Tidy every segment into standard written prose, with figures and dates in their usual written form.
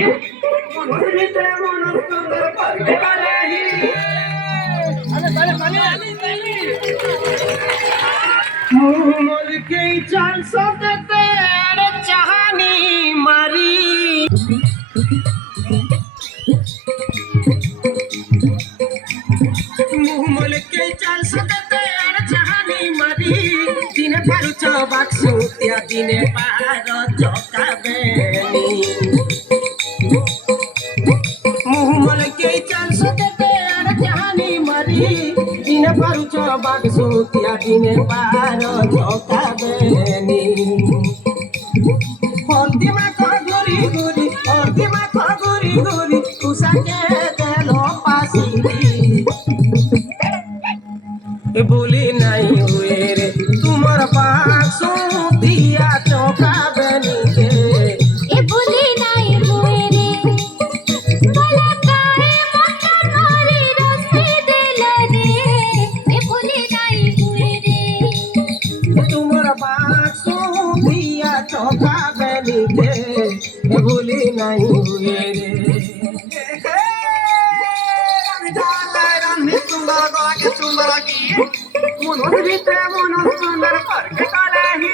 মনতে মন সুন্দর করবে কালাহি মুলকে চাল সদতে চাহানি মারি মুলকে চাল সদতে চাহানি মারি দিনে পারুছ বাক্সু তিয়া দিনে পার চকাবেনি মুলকে চাল সদতে চাহানি মারি দিনে পারুছ বাক্সু তিয়া দিনে পার চকাবেনি অন্তিমা ঘুরি ঘুরি অন্তিমা ঘুরি ঘুরি তুষাকে দেল পাশি বলি নাই হুয়ে রে তোমার পাশো দিয়া চকাবেনি কে এ বলি নাই হুয়ে রে বলা কাহে মত মারি রসে দিল রে এ বলি নাই হুয়ে রে তোমার পাশো দিয়া চকাবেনি কে বলি নাই হুয়ে রে মনের ভিতরে মন সুন্দর করবে কালাহি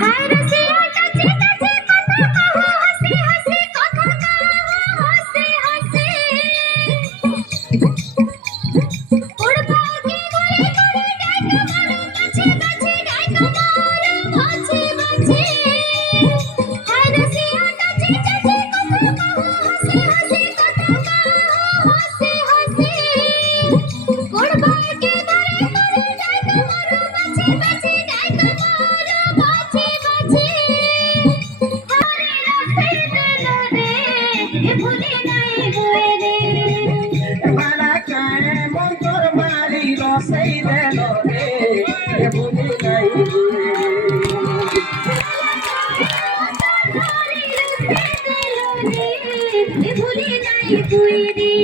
হায় রসিয়া কাছে কাছে কথা কহ হাসি হাসি কথা কহ হাসি হাসি উড়বা কি বলে করে ডাক মারো কাছে কাছে ডাক মারো বাঁচি বাঁচি হায় রসিয়া কাছে কাছে কথা কহ হাসি হাসি কথা কহ হাসি হাসি উড়বা কি বলে করে ডাক মারো বাঁচি বাঁচি ডাক মারো বাঁচি বাঁচি হারে রসে দিল রে এ ভুলি নাই হুয়ে রে বালা কায়ে মন তোর মারি রসাই দেল রে বলি নাই ভুলি নাই তুই রে